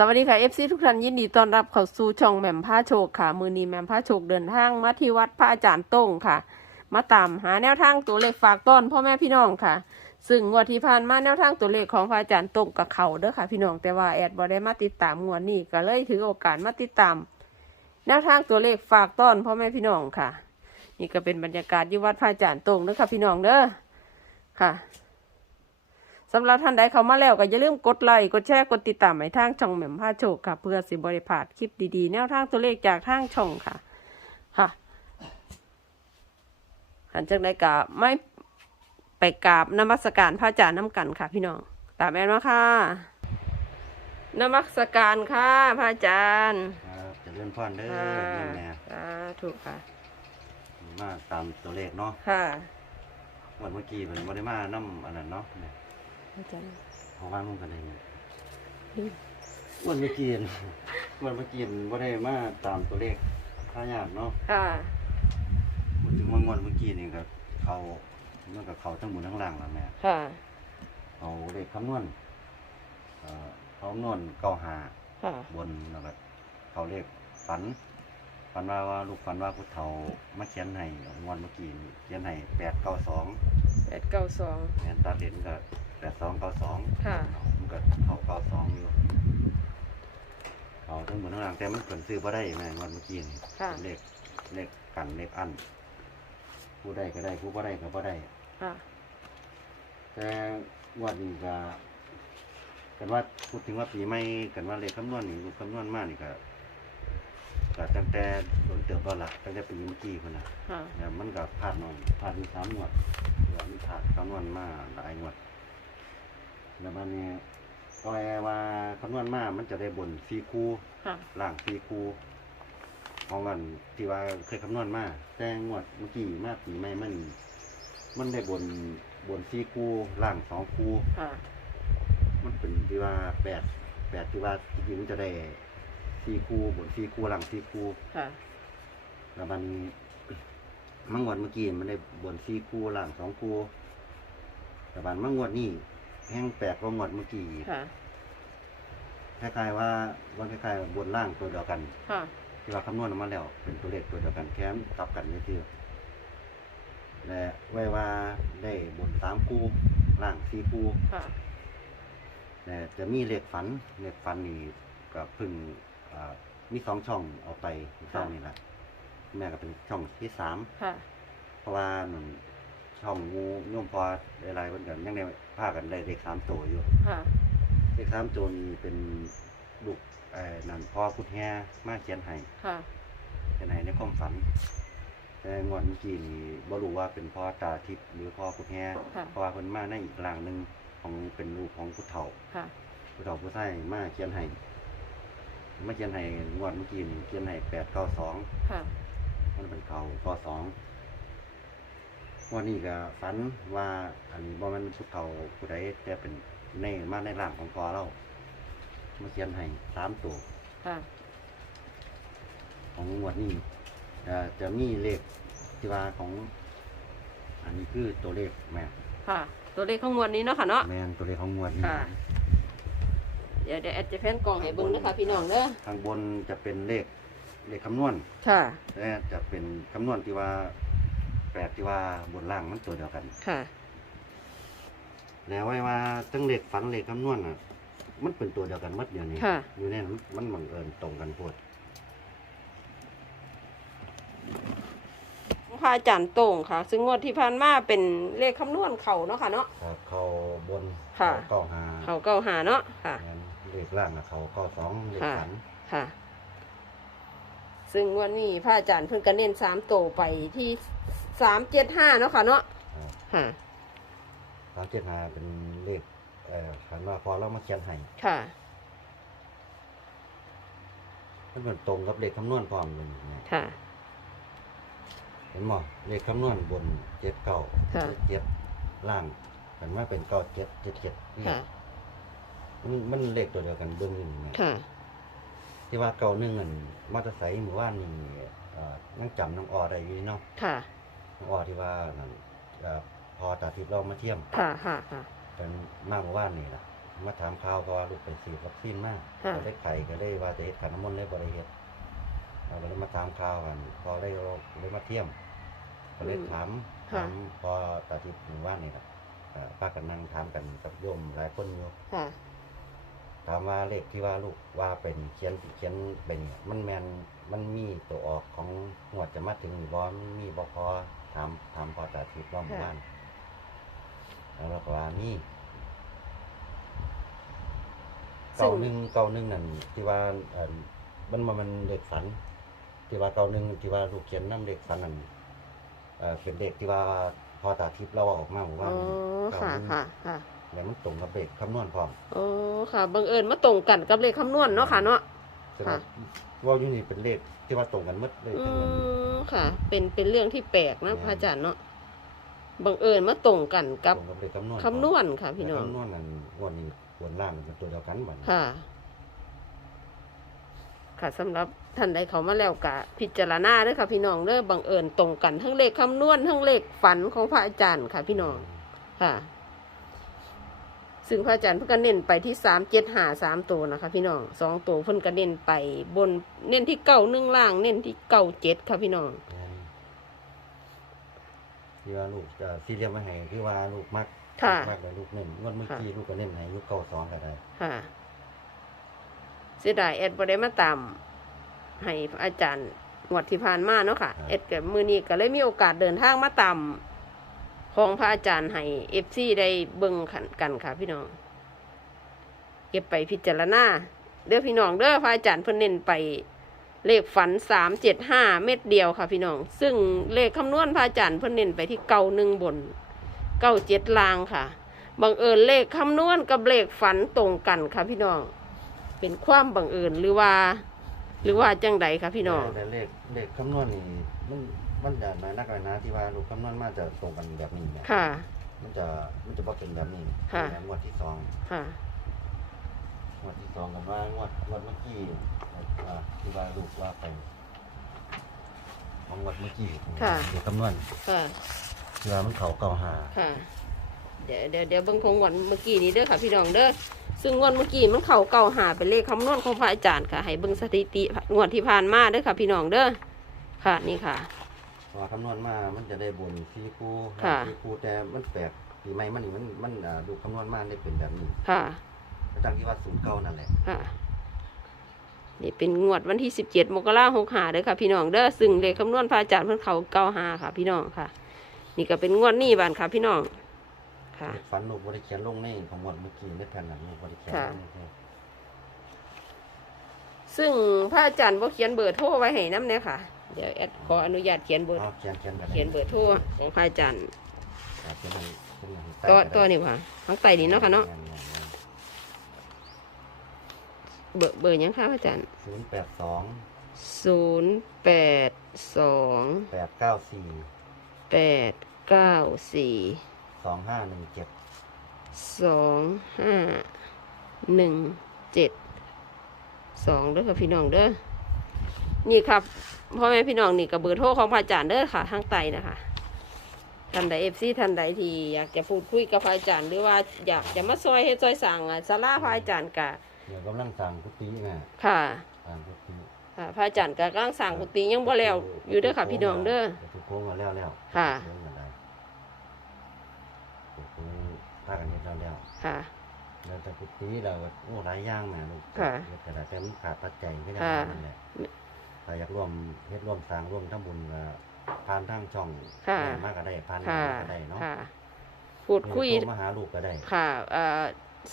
สวัสดีค่ะเอฟซีทุกท่านยินดีต้อนรับเข้าสู่ช่องแหม่มผ้าโชคค่ะ มือนีแหม่มผ้าโชคเดินทางมาที่วัดพระอาจารย์โต้งค่ะ มาตามหาแนวทางตัวเลขฝากต้อนพ่อแม่พี่น้องค่ะ ซึ่งงวดที่ผ่านมาแนวทางตัวเลขของพระอาจารย์โต้งกับเขาเด้อค่ะ พี่น้องแต่ว่าแอดบ่ได้มาติดตามงวดนี้ก็เลยถือโอกาสมาติดตาม แนวทางตัวเลขฝากต้อนพ่อแม่พี่น้องค่ะ นี่ก็เป็นบรรยากาศที่วัดพระอาจารย์โต้งเด้อค่ะพี่น้องเด้อค่ะ สำหรับท่านใดเข้ามาแล้วก็อย่าลืมกดไลค์กดแชร์กดติดตามให้ทางช่องแหม่มผ้าโชคค่ะ เพื่อสิบริพลาดคลิปดีๆ แนวทางตัวเลขจากทางช่องค่ะ ค่ะหันจากใดกะไม่ไปกราบนมัสการพระอาจารย์น้ำกันค่ะ พี่น้องตามแม่นมาค่ะนมัสการค่ะพระอาจารย์ครับเจะเลื่อนพรเด้อค่ะแม่แม่สาถูกค่ะ มาตามตัวเลขเนาะค่ะ วันเมื่อกี้มันบ่ได้มานํอันนั้นเนาะเนี่ยพระ อาจารย์เอาว่างลงกันเลยเนี่ยอืมวันเมื่อกี้น่ะวันเมื่อกี้มันบ่ได้มาตามตัวเลขค่ายากเนาะค่ะ พูดถึงว่างวดเมื่อกี้นี่ก็เขามันก็เขาทั้งหมดทั้งล่างแล้วแม่ค่ะเอาเลขคำนวณเอ่อเขาคำนวณเก้าหา ค่ะ บนแล้วก็เขาเลขฝัน ฝันว่าว่าลูกฝันว่าผู้เฒ่ามาเขียนให้งวดเมื่อกี้นี่เขียนให้แปดเก้าสอง แปดเก้าสองแมนตาเด่นก็แปดสองเก้าสองค่ะ มันก็เขาเก้าสองอยู่เขาทั้งหมดทั้งหลังแต่มันเกินซื้อบ่ได้แม่งวันเมื่อกี้นี่ค่ะเลขเลขกันเลขอันผู้ได้ก็ได้ผู้บ่ได้ก็บ่ได้ ค่ะ แต่งวันนี้ก็กันว่าพูดถึงว่าปีใหม่กันว่าเลขคำนวณนี่ลูกคำนวณมากนี่ก็ก็ตั้งแต่โดนเติบแล้วล่ะตั้งแต่ปีเมื่อกี้คนน่ะค่ะเนี่ยมันก็พลาดนอนพลาดมีสามงวด เดี๋ยวมันพลาดคำนวณมาหลายงวดแล้วมันเนี่ยก็แปลว่าคำนวณมามันจะได้บนซีคูค่ะ ล่างซีคูของกันที่ว่าเคยคำนวณมาแต่งวดเมื่อกี้มาปีใหม่มัน มันได้บนบนซีคูล่างสองคูค่ะ มันเป็นที่ว่าแปดแปดที่ว่าจริงๆมันจะได้ซีคูบนซีคูล่างซีคู ค่ะ แล้วมัน มังวดเมื่อกี้มันได้บนซีคูล่างสองคูแต่บันมังวดนี่แห้งแปลกกว่างวดเมื่อกี้อีกค่ะ คล้ายๆว่าว่าคล้ายๆบนล่างตัวเดียวกัน ค่ะ ที่ว่าคำนวณออกมาแล้ว เป็นตัวเลขตัวเดียวกันแค่นกลับกันนี่คือและไว้ว่าได้บนสามคูล่างสี่คูค่ะ แต่จะมีเลขฝันเลขฝันนี่ก็เพึ่งอ่ามีสองช่องเอาไปช่องนี้แหละ แม่ก็เป็นช่องที่สามค่ะ เพราะว่านั่นช่องงูโย่อมพอหลายๆคนกันยังได้พากันได้เลขสามตัวอยู่ค่ะเลขสามตัวนี้เป็นลูกเอ่อนั่นพ่อพุทธแห่มาเขียนให้ค่ะ เขียนให้ในความฝันแต่งวดเมื่อกี้นี่บ่รู้ว่าเป็นพ่อตาทิพย์หรือพ่อพุทธแห่ค่ะ เพราะว่าเพิ่นมาในอีกร่างหนึงของเป็นลูกของผู้เฒ่า ค่ะ ผู้เฒ่าผู้ชายมาเขียนให้มาเขียนให้งวดเมื่อกี้นี่เขียนให้แปดเก้าสองค่ะ มันเป็นเก่าต่อสองวันนี้ก็ฝันว่า อันนี้บ่แมันผู้เฒ่าผู้ใดแต่เป็นในมาในร่างของพ่อเรามาเขียนให้สามตัว ค่ะ ของงวดนี้จะจะมีเลขที่ว่าของ อันนี้คือตัวเลขแม่ค่ะ ตัวเลขข้างบนนี้เนาะค่ะเนาะ แม่นตัวเลขของงวดนี้ค่ะ เดี๋ยวเดี๋ยวแอดจะแพนกล่องให้เบิ้งนะคะพี่น้องเด้อ ข้างบนจะเป็นเลข เลขคำนวณค่ะและจะเป็นคำนวณที่ว่าแปลกที่ว่าบนล่างมันตัวเดียวกัน ค่ะ แล้วไว้ว่าตั้งเลขฝันเลขคำนวณอะ มันเป็นตัวเดียวกันหมัดเดียวนี้ค่ะ อยู่ในนั้นมันบังเอิญตรงกันโพดพระอาจารย์โต่งค่ะ ซึ่งงวดที่ผ่านมาเป็นเลขคำนวณเขาเนาะค่ะเนาะ ครับเขาบนค่ะเก้าหาเขาเก้าหาเนาะค่ะ งั้นเลขล่างอะเขาก็สองเลขค่ะ ฝัน ค่ะ ซึ่งงวันนี้พระอาจารย์เพิ่นก็เน้นสามโตวไปที่สามเจ็ดห้าเนาะค่ะเนาะครับค่ะสามเจ็ดหาเป็นเลขเอ่อฝันว่าพอเรามาเขียนให้ค่ะ มันเป็นตรงกับเลขคำนวณพร้อมเลยเนี่ยค่ะ เห็นบ่เลขคำนวณบนเจ็ดเก้าค่ะ เจ็ดล่างกันว่าเป็นเก้าเจ็ดเจ็ดเจ็ดค่ะ มันมันเลขตัวเดียวกันเบื้องหนึ่งนะค่ะ ที่ว่าเก่าหนึ่งอันมอเตอร์ไซค์หมู่บ้านนี่เอ่อนั่งจำน้องออได้อยู่เนาะค่ะ น้องออที่ว่านั่นเอ่อพอตาทิพย์เรามาเทียมค่ะ ค่ะ ค่ะ เป็นมากหมู่บ้านนี่ล่ะมาถามข่าวเพราะว่าลูกไปฉีดวัคซีนมาค่ะ ก็ได้ไข่ก็ได้ว่าจะเฮ็ดขันน้ำมนต์ได้บริเฮ็ดเราก็เลยมาถามข่าวกันพอได้เราเลยมาเที่ยม ก็เลยถามค่ะถามพอตาทิพย์หมู่บ้านนี่ครับอ่าป้ากันนั่งถามกันกับโยมหลายคนอยู่ ค่ะ ถามว่าเลขที่ว่าลูกว่าเป็นเขียนเขียนเป็นเนี่ยมันแมนมันมีตัวออกของหวดจะมาถึงหรือบอมันมีบอพอถามถามพอตาทิพย์ว่าหมู่บ้านแล้วเราก็ว่านี่ซึ่เก่าง หนึ่งเก่าหนึ่งนั่นที่ว่าเอ่อมันมามันเลขฝัน ที่ว่าเก่าหนึ่งที่ว่าลูกเขียนน้ำเลขฝันนั่นเอ่อเป็นเลขที่ว่าพอตาทิพย์เราเอาออกมาหมู่อ๋บ้าอน เก่าค่ะหนึ่ง ค่ะค่ะ แล้วมันตรงกับเลขคำนวณพร้อมโอ้ค่ะบังเอิญมาตรงกันกับเลขคำนวณเนาะค่ะเนาะ แต่ค่ะว่าว่าอยู่นี่เป็นเลขที่ว่าตรงกันหมดเลยอืทั้งนั้น มค่ะ เป็นเป็นเรื่องที่แปลกนะอืม พระอาจารย์เนาะบังเอิญมาตรงกันกับตรงกับเลขคำนวณคำนวณค่ะ พี่น้องคำนวณนั่นงวดนี้บนล่างมันเป็นตัวเดียวกันบัดนี้ ค่ะ ค่ะสำหรับท่านใดเขามาแล้วกะพิจารณาเด้อค่ะ พี่น้องเด้อบังเอิญตรงกันทั้งเลขคำนวณทั้งเลขฝันของพระอาจารย์ค่ะ พี่น้องค่ะ ซึ่งพระอาจารย์เพิ่นก็เน้นไปที่สามเจ็ดหาสามตัวนะคะ พี่น้องสองตัวเพิ่นก็เน้นไปบนเน้นที่เก้าหนึ่งล่าง เน้นที่เก้าเจ็ดค่ะพี่น้องแม่นที่ว่าลูกจะซีเรียมมาให้ที่ว่าลูกมักค่ะมากเลยลูกเน้นงวดเมื่อค่ะกี้ลูกก็เน้นให้ลูกเก้าสองก็ได้ค่ะ เสียดายแอดบ่ได้มาตามให้พระอาจารย์งวดที่ผ่านมาเนาะค่ะเอ็ดกับมือนี้ก็เลยมีโอกาสเดินทางมาตาม ของพระอาจารย์ให้เอฟซีได้เบิ่งขันกันค่ะพี่น้อง เก็บไปพิจารณาเด้อพี่น้องเด้อพระอาจารย์เพิ่นเน้นไปเลขฝันสามเจ็ดห้าเม็ดเดียวค่ะพี่น้อง ซึ่งเลขคำนวณพระอาจารย์เพิ่นเน้นไปที่เก้าหนึ่งบนเก้าเจ็ดลางค่ะบังเอิญเลขคำนวณกับเลขฝันตรงกันค่ะพี่น้อง เป็นความบังเอิญหรือว่า หรือว่าจังใดคะพี่น้องแต่เลขเลขคำนวณนี่มัน มันจะมานักเลยนะที่ว่าลูกคำนวณมาจะตรงกันแบบนี้เนี่ยค่ะ มันจะมันจะบ่เป็นแบบนี้ค่ะแต่งวดที่สองค่ะ งวดที่สองกันว่างวดงวดเมื่อกี้อ่าที่ว่าลูกว่าไปของงวดเมื่อกี้ค่ะ เดี๋ยวคำนวณค่ะที่ว่ามันเขาเก่าหาค่ะ เดี๋ยวเดี๋ยวเดี๋ยวเบิ่งของงวดเมื่อกี้นี้เด้อค่ะพี่น้องเด้อซึ่งงวดเมื่อกี้มันเข่าเก่าหาเป็นเลขคำนวณของพระอาจารย์ค่ะให้เบิ่งสถิติงวดที่ผ่านมาเด้อค่ะ พี่น้องเด้อค่ะนี่ค่ะพ อคำนวณมา มันจะได้บนซีคูค่ะซีคูแต่มันแปลกปีใหม่มันนี่มันมันอ่าดูคำนวณมาได้เป็นแบบนี้ค่ะตั้งที่ว่าศูนย์เก้านั่นแหละค่ะ นี่เป็นงวดวันที่สิบเจ็ดมกราหกหาเด้อค่ะ พี่น้องเด้อซึ่งเลขคำนวณพระอาจารย์เพิ่นเขาเก้าหาค่ะ พี่น้องค่ะ นี่ก็เป็นงวดนี้บานค่ะ พี่น้องค่ะฟันลูกบริเขียนลงในของงวดเมื่อกี้ในแผ่นหลังลูกบริเขียนค่ะ ลงในซึ่งพระอาจารย์บ่เขียนเบอร์โทรไว้ให้น้ำเนี่ยค่ะ เดี๋ยวแอดขออนุญาตเขียนเบอร์ เอาเขียนเขียนกันเขียนเบอร์โทรของพระอาจารย์เขียนเขียนเขียนตัวตัวนี่ค่ะทั้งไตนี่เนาะค่ะเนาะเบอร์เบอร์หยังค่ะพระอาจารย์ศูนย์แปดสองศูนย์แปดสองแปดเก้าสี่แปดเก้าสี่สองห้าหนึ่งเจ็ดสองห้าหนึ่งเจ็ดสองเด้อค่ะพี่น้องเด้อ นี่ครับพ่อแม่พี่น้องนี่กับเบอร์โทรของพระอาจารย์เด้อค่ะทางไตนะคะท่านใดเอฟซีท่านใดที่อยากจะพูดคุยกับพระอาจารย์หรือว่าอยากจะมาซอยเฮ็ดซอยสั่งอะสาราพระอาจารย์กะเดี๋ยวกำลังสั่งกุฏินะค่ะสั่งกุฏิค่ะพระอาจารย์กะกำลังสั่งกุฏิยังบ่แล้วอยู่เด้อค่ะ พี่น้องเด้อถูกโค้งมาแล้วแล้วค่ะโค้งมาได้ถูกโค้งพากันเฮ็ดแล้วแล้วค่ะแล้วแต่กุฏิเราก็โอ้หลายอย่างแหม่ลูกค่ะเฮ็ดกระดาษแต่มันขาดปัจจัยไม่ได้ค่ะนั่นแหละ ถ้าอยากร่วมเฮ็ดร่วมสร้างร่วมทำบุญก็ผ่านทางช่องค่ะ ได้มากก็ได้ผ่านค่ะ มาก็ได้เนาะค่ะ พูดคุยโทรมาหาลูกก็ได้ ค่ะเอ่อ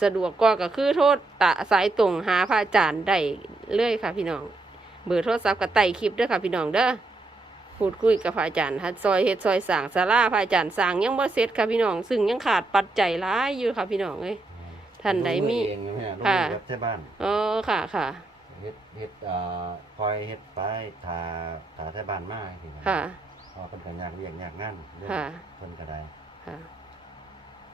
สะดวกก็ก็คือโทษตะสายตรงหาพระอาจารย์ได้เรื่อยค่ะ พี่น้อง เบอร์โทรศัพท์กับไต่คลิปเด้อค่ะ พี่น้องเด้อ พูดคุยกับพระอาจารย์ฮัดซอยเฮ็ดซอยสั่งศาลาพระอาจารย์สั่งยังบ่เสร็จค่ะพี่น้อง ซึ่งยังขาดปัจจัยหลายอยู่ค่ะพี่น้องเอ้ย ท่านใดมีลงอเองนะแม่ลงค่ะมือแบบใช่บ้าน อ๋อค่ะค่ะ เฮ็ดเฮ็ดเอ่อคอยเฮ็ดไปถ้าถ้าใช้บ้านมาจังซี่ค่ะพอเพิ่นก็อยากเรียกอยากงานเรื่องค่ะ เพิ่นก็ได้ค่ะ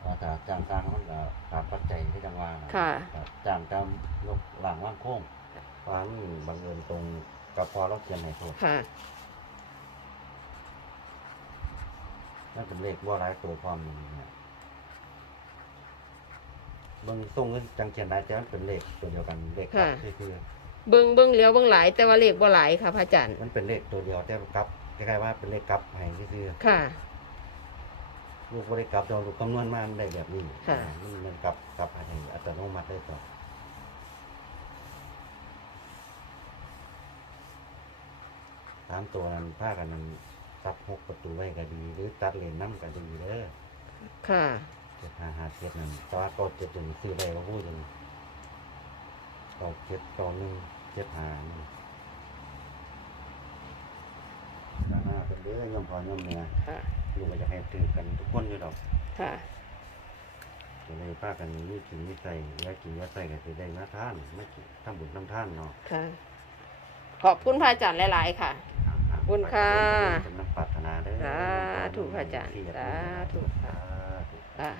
ว่าถ้าจ้างสร้างมันก็ขาดปัจจัยที่จังว่าน่ค่ะ ก็จ้างตามลกหลังว่างโค้งว่ามันบังเอิญตรงกับพอเราเขียนให้โทษค่ะ นั่นเป็นเลขว่าหลายตัวพร้อมนี่เนี่ยเบิ่งทรงเงินจังเขียนได้แต่มันเป็นเลขตัวเดียวกันเลขกลัค่ะบคือ เบิ่งเบิ่งเหลียวเบิ่งหลาย แต่ว่าเลขบ่หลายค่ะพระอาจารย์มันเป็นเลขตัวเดียวแต่กลับคล้ายๆว่าเป็นเลขกลับให้คือค่ะลูกบ่ได้กลับเราลูกคำนวณมามันได้แบบนี้ค่ะ มันมันกลับกลับให้อัตโนมัติได้ต่อสามตัวนั้นพากันนั้นซับหกประตูไว้ก็ดี หรือตัดเลนน้ำก็ดีเด้อค่ะ เจ็ดห้าห้าเจ็ดนั่นแตว่าเก็เจ็ดถึงซื้อได้ก็พูดถึง เก้าเจ็ดเก้าหนึ่งเจ็ดห้านี่ด้านหน้าเป็นเด้อยอมพอยอมเนี่ยค่ะ ลูกก็จะให้ถือกันทุกคนอยู่ดอกค่ะ ก็เลยพากันมีกินมีใส่ยากินยาใส่ก็สิได้มาทานไม่กินทำบุญทำทานเนาะค่ะ ขอบคุณพระอาจารย์หลาย ๆ ค่ะขอบคุณค่ะกำลังปรารถนาเด้อสาธุพระอาจารย์ที่อยกสาธุสาธุค่ะ